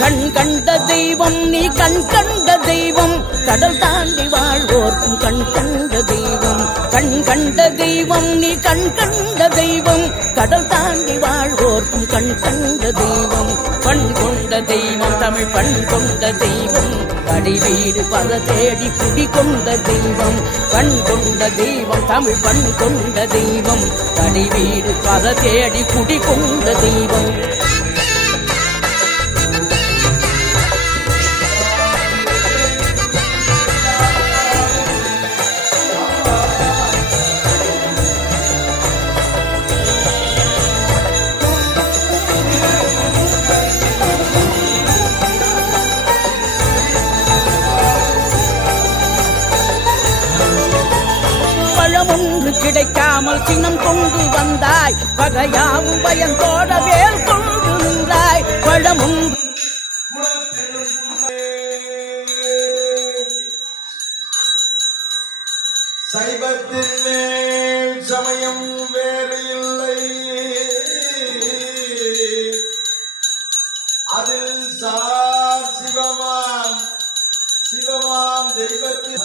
கண் கண்ட தெய்வம் நீ கண் கண்ட தெய்வம் கடல் தாண்டி வாழ்வோர்க்கும் கண் கண்ட தெய்வம் கண் கண்ட தெய்வம் நீ கண் கண்ட தெய்வம் கடல் தாண்டி வாழ்வோர்க்கும் கண் கண்ட தெய்வம் பண் கொண்ட தெய்வம் தமிழ் பண் கொண்ட தெய்வம் அடிவீடு பல தேடி குடி கொண்ட தெய்வம் பண் கொண்ட தெய்வம் தமிழ் பண் கொண்ட தெய்வம் அடிவீடு பல தேடி குடி கொண்ட தெய்வம் ஒன்று கிடைக்காமல் சின்னம் கொண்டு வந்தாய் பகையாவும் பயந்தோட வேல் கொண்டு நின்றாய் பழமும் சைவத்தின் மேல் சமயம் வேறு இல்லை அதில் சார் சிவமாம் தெய்வத்தின்